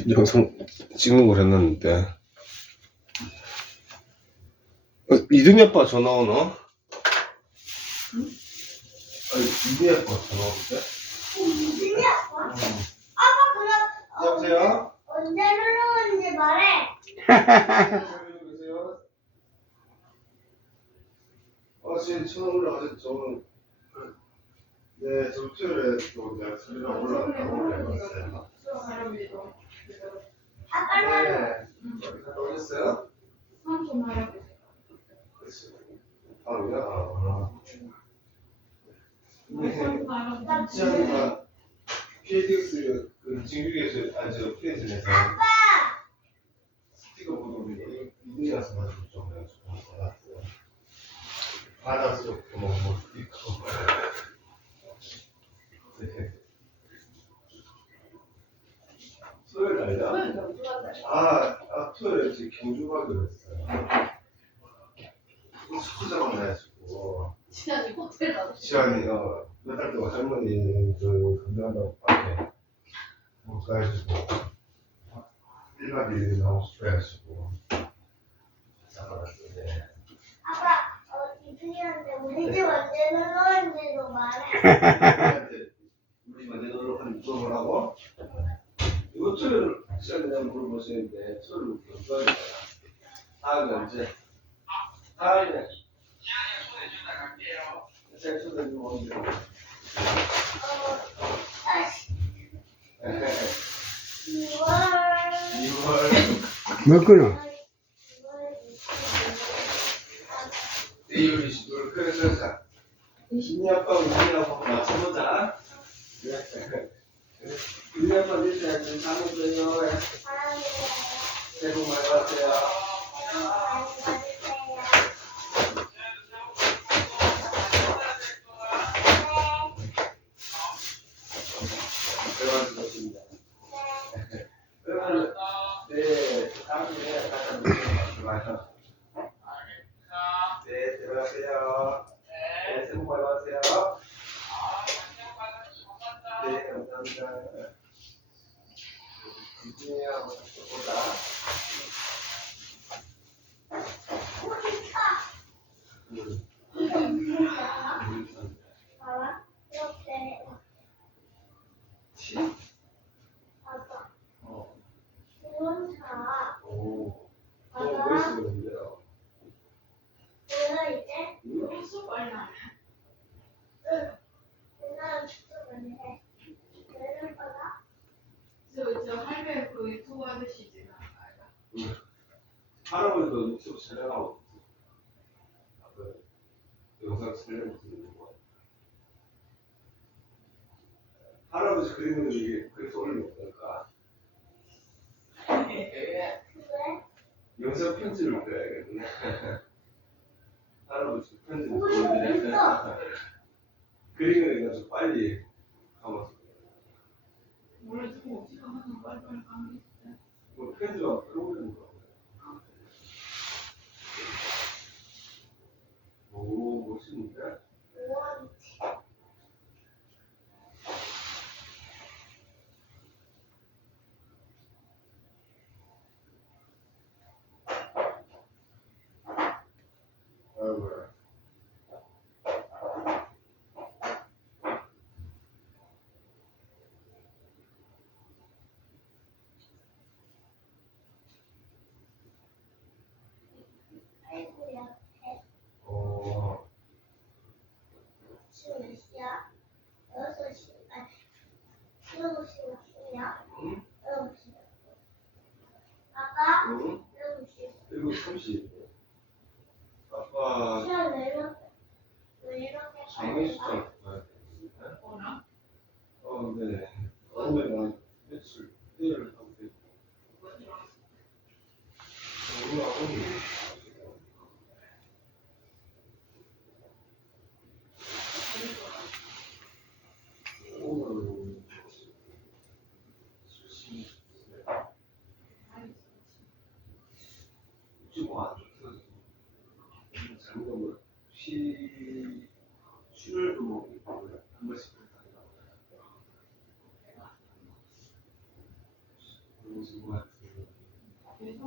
지- 영상 찍는 걸 했는데. 어, 이등이 아빠 전화 오나? 아니, 이등이 아빠 전화 오는데? 이승이 아빠? 아빠 그럼 여보세요? 언제 놀러오는지 말해. 계세요? 아, 지금 처음 올라가셨죠? 네, 저 토요일에 또 내가 서류랑 올라갔다고 해봤어요. 아빠는 네. 어디 갔다 오셨어요? 그렇지. 바로요? 아. 네. 지안이가 PADX 그 진규에서 아니 저 PADX에서 스티커 보고 이등이라서 가지고 좀 해가지고 받았어요. 받아서 뭐뭐 스티커. 네. 토요일 날이야? 아, 아 토요일에 지금 경주 가기로 했어요. 초자만 해가지고. 지난이 호텔 가서 시간이 어, 몇달 동안 할머니 그 건강한다고 밖에 못 가가지고 1박 2일 나오고 싶어 해가지고. 잡아놨는데. 아빠 어, 이승이한테 우리 집 언제 놀러오는지도 말해. 한테 우리 집에 내놓으러 한 물어보라고 이거 토요일 시간이 되면 물어보시는데 토요일 경주하니까. 다음에 언제? 다음에. 제가 초대 좀 오는데 어, 아씨, 2월 2월 몇 건은? 2월 20일 그래서 자 이니 아빠 우리 아빠 맞춰보자 그래 우리 아빠 일단 좀 잘못해요 새해 복 많이 받으세요 네네네 받으세요 네 감사합니다봐. 이렇게. 치? 아빠, 어. 기본차. 오. 어, 봐봐. 멋있는데요. 보여, 이제? 음. 수 빨리 나네. 응. 누나 죽으면 해. 얘를 봐라. 저, 저 할아버지도 유튜브 촬영하고. 아, 그 영상 촬영 찍는 거. 할아버지 그림을 이게 그래서 올리면 어떨까? 왜? 영상 편지를 그려야겠네. 편지를 오, 보내드려야 재밌어. 그림을 해가지고 빨리 가면서 원래 좀 없이가 하면 빨리빨리 가는 게 있어. 뭐 편지가 끌어올리는 거. 오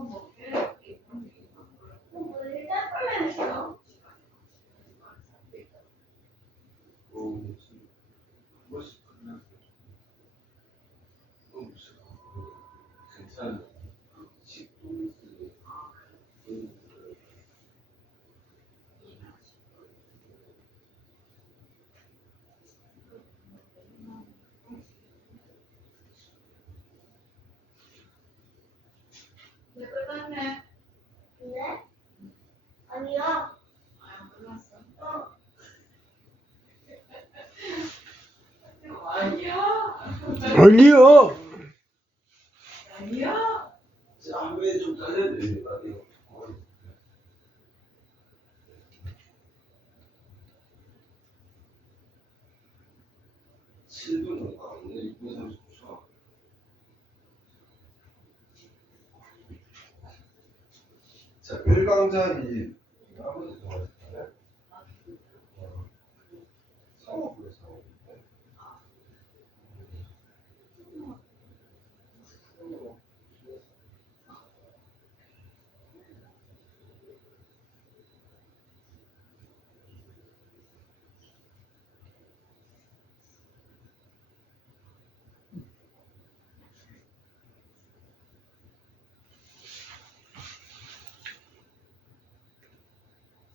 como que 아니요. 아니야. 안부에 좀 잘려야 되니까. 자, 1강자리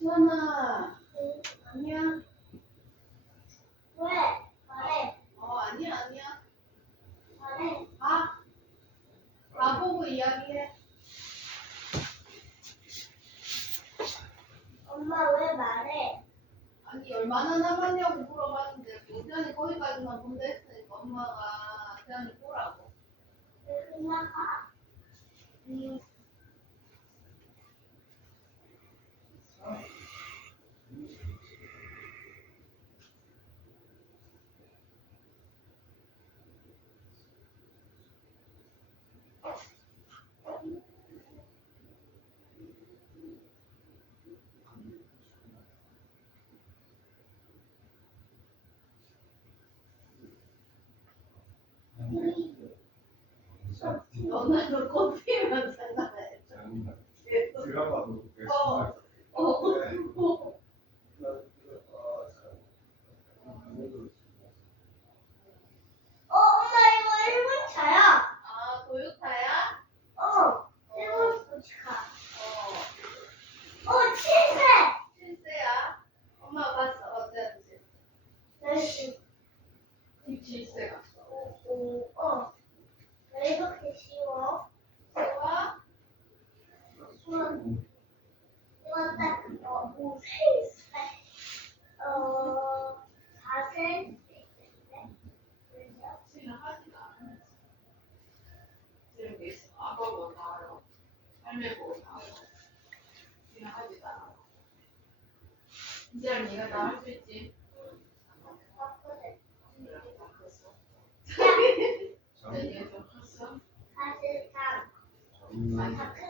수환아 응. 아니야 왜? 말해 어 아니야 아니야 말해 아, 봐 봐보고 이야기해 엄마 왜 말해? 아니 얼마나 남았냐고 물어봤는데 굉장히 거기까지만 본다 했으니까 엄마가 그냥 보라고 그냥 가? 응. 너는 꽃피면 생각해. 아닙니다. 제가 봐도 그게 신발. 어, 어. 네. 嗯。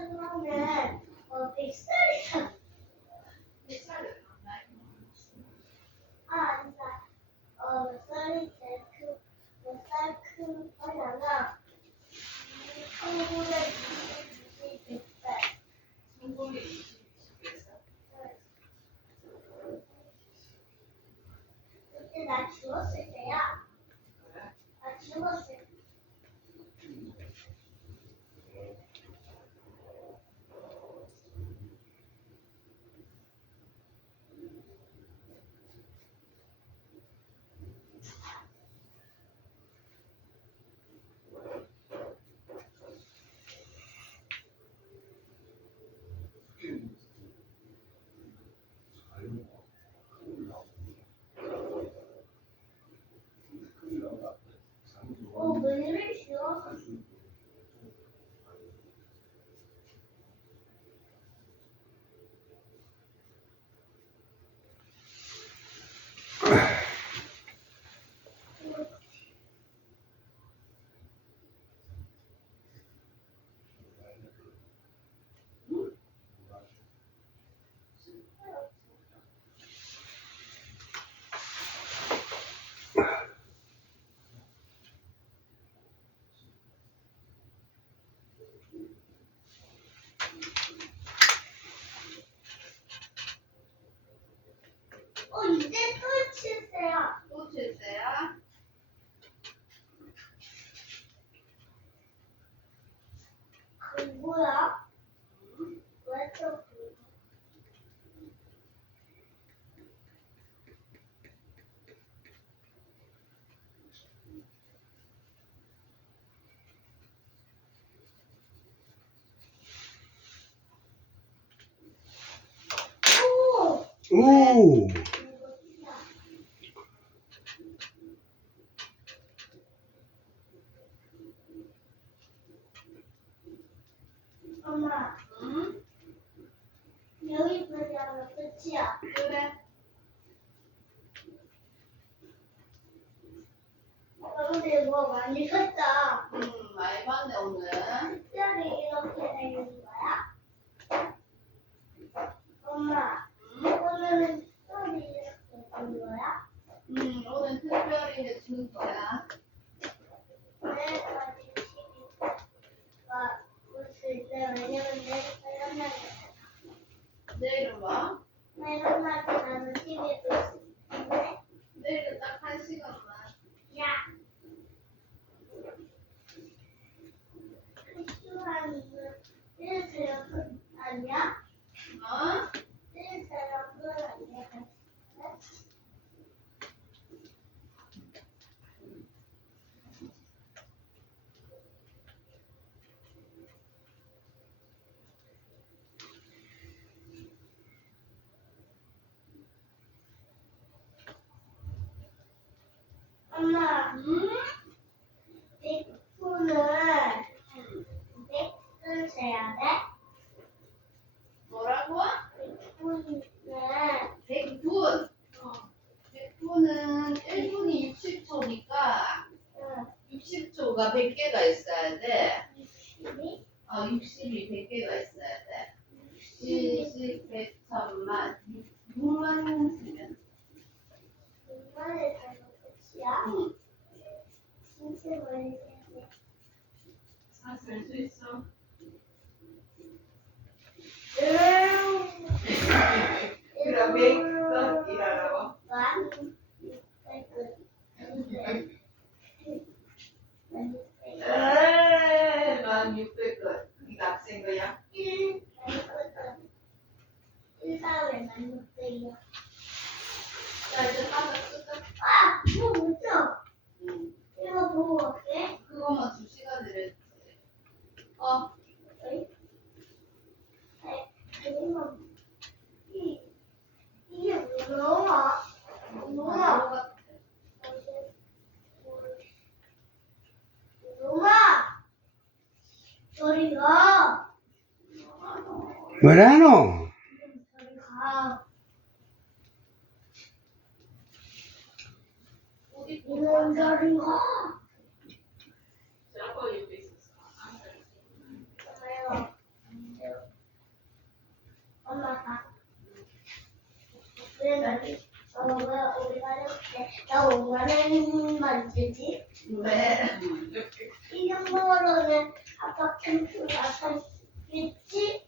칠세야. 또 칠세야. 妈 you flip the that single, yeah? Verano. 왜? 이런 거로는 아빠 큰아빠 밑집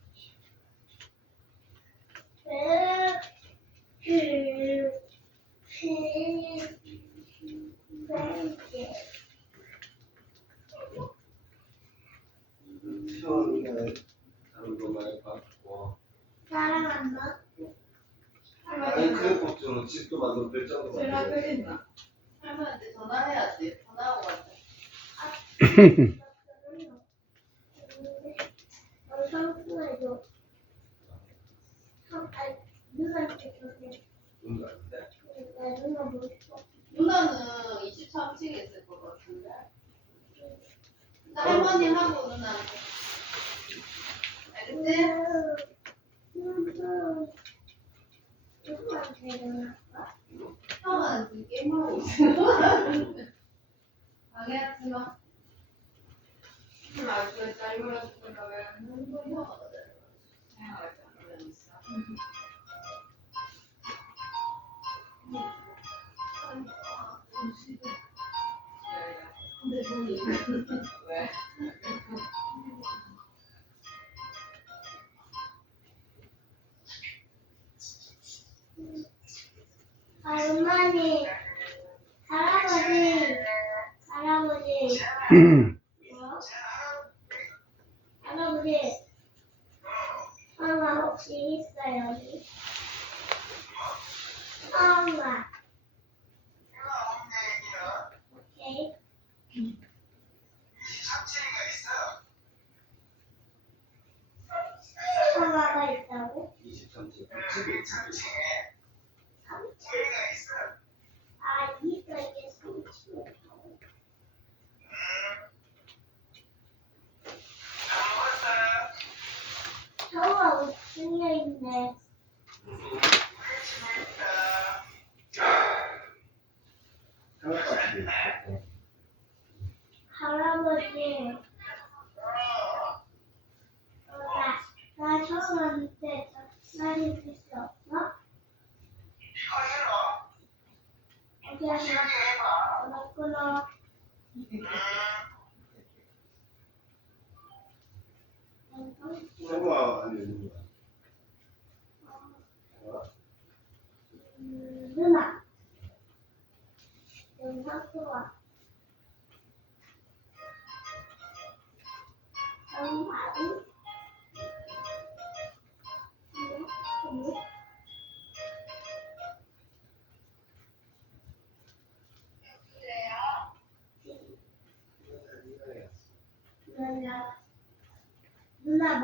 사랑한다. 아니 그것도 집도 만들고 별장도 만들고 제가 끌린다. 할머니한테 전화해야지. 전화하고 왔다. ne mahvoldular. Elimde. yapacağım? Yeah.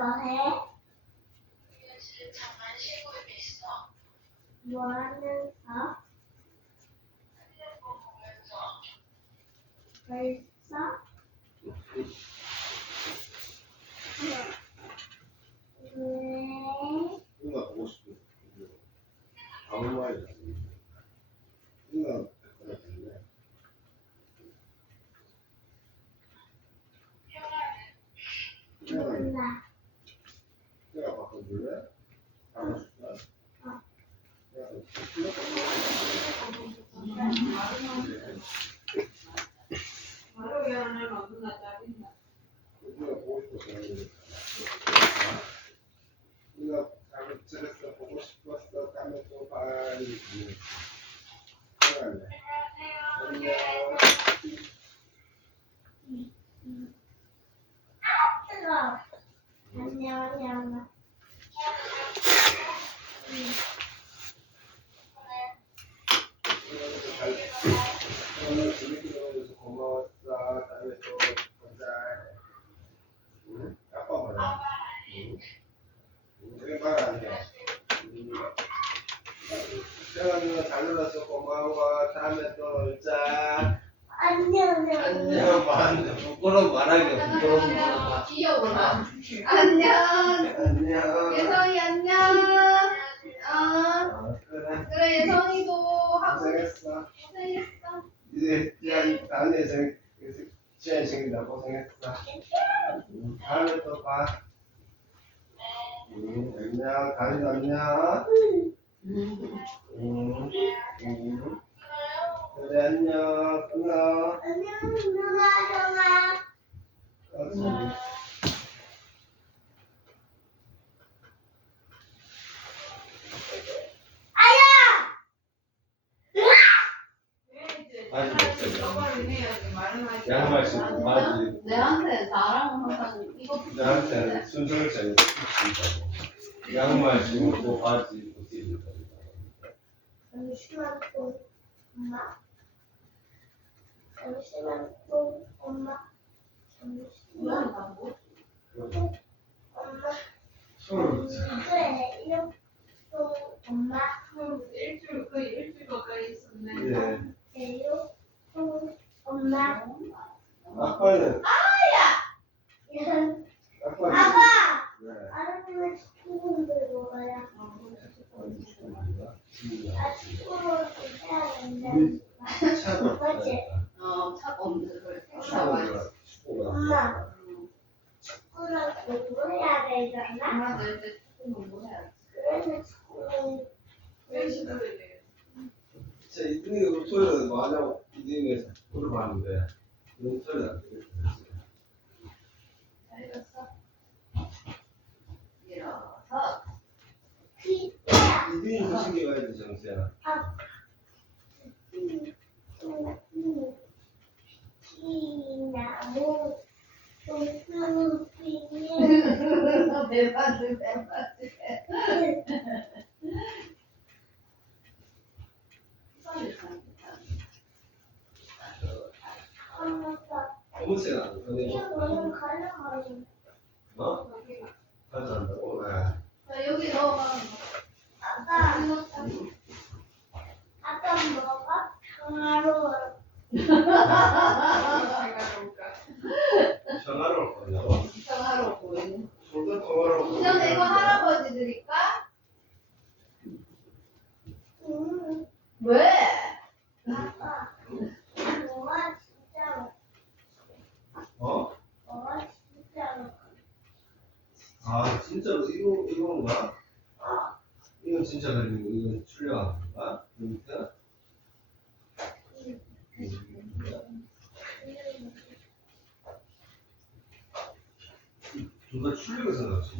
José. desert. 잠시만 꼭 엄마 잠시만 꼭 엄마 일주일에 이렇게 엄마 일주일 거의 일주일 가까이 있었네. 네. 돼요 꼭 엄마 아빠는 이런 아빠 아빠는 치킨 들고 가야 아침으로 해야 된다. 맞지? 차 엄두를 세워놔야지. 엄마. 축구를 축구 공부를 이빈이 무슨 기가 해야 되지, 정수야? 음, 왜? 아빠 뭐가 진짜로 어? 뭐가 진짜로 아, 진짜로 이거, 이건가? 이건 진짜 그림이고, 이건 출력한 건가? 밑에? 둘다 출력해서 나왔지.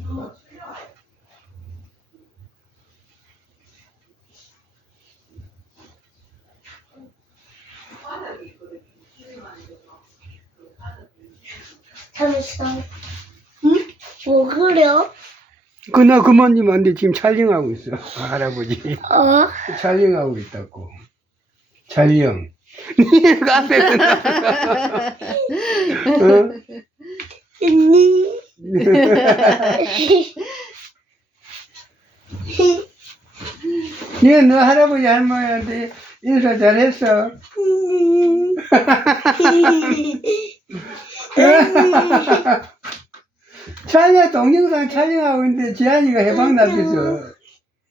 잠시만 응? 뭐 그래요? 그나 돼. 지금 촬영하고 있어. 할아버지. 어? 촬영하고 있다고. 촬영. 니가 앞에 끝났어. 어? 언니 니너 할아버지 할머니한테 인사 잘했어. 촬영, 동영상 촬영하고 있는데 지안이가 해방 납했어.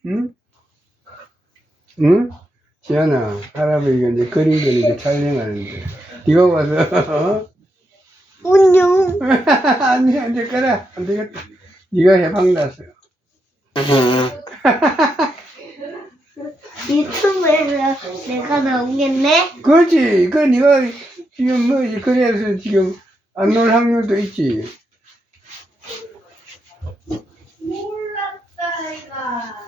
응? 응? 지안아, 할아버지가 이제 그림 그리고 촬영하는데. 이거 봐서, 어? 안녕 아니, 이제 그래. 안 되겠다. 네가 해방 났어. 유튜브에서 내가 나오겠네? 그렇지. 그 네가 지금 뭐 그래서 지금 안 놀 확률도 있지. Ah!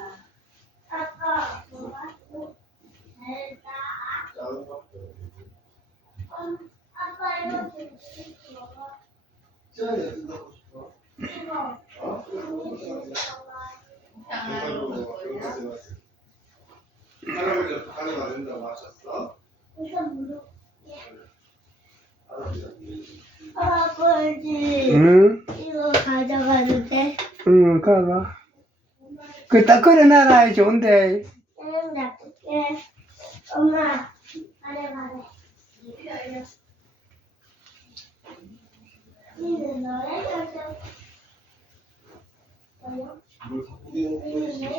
그딱 끓여놔라, 좋은데. 응 놔둘게 엄마 말해 말해 이는 너의 결정 뭐요? 물 바꾸기는 보이시죠?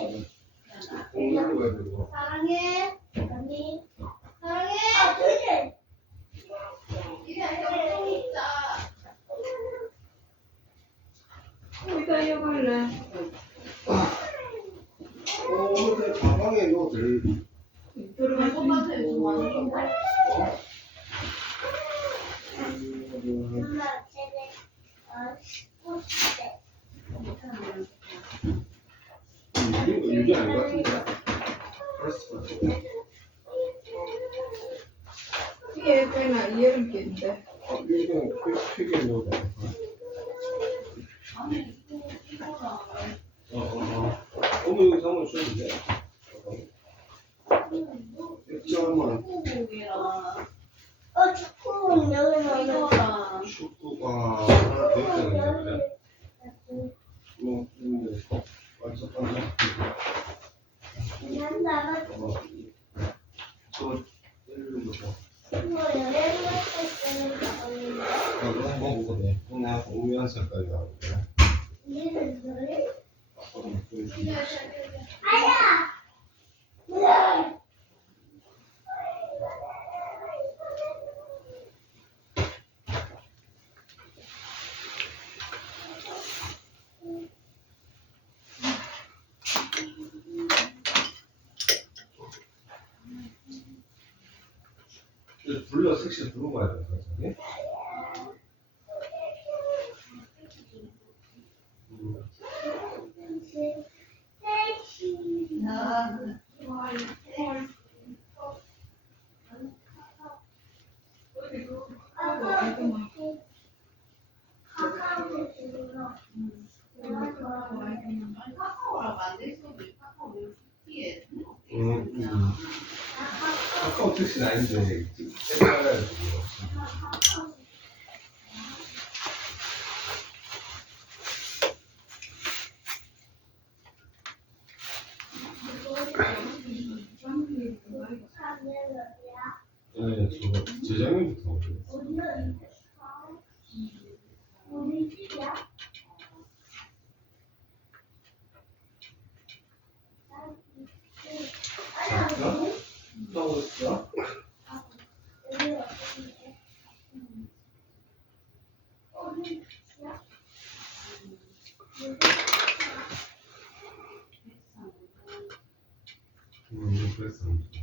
공부를 가야 되고. 사랑해 언니 사랑해 아 둘째 이리 앉아 먹 근데 가방에 넣어들. 쟤네 어 씻고 싶대 이거 유지 아닌 것 같은데? 그랬을 것 같은데? 이게 꽤나 이해름겠는데 어, 이거 튀기에 넣어도 돼. 아니 이거 이거랑 어, 어, 어. 어머, 여기서 한번 쉬어도 어떻게 나인데 생각해가지고. Não, não foi santo.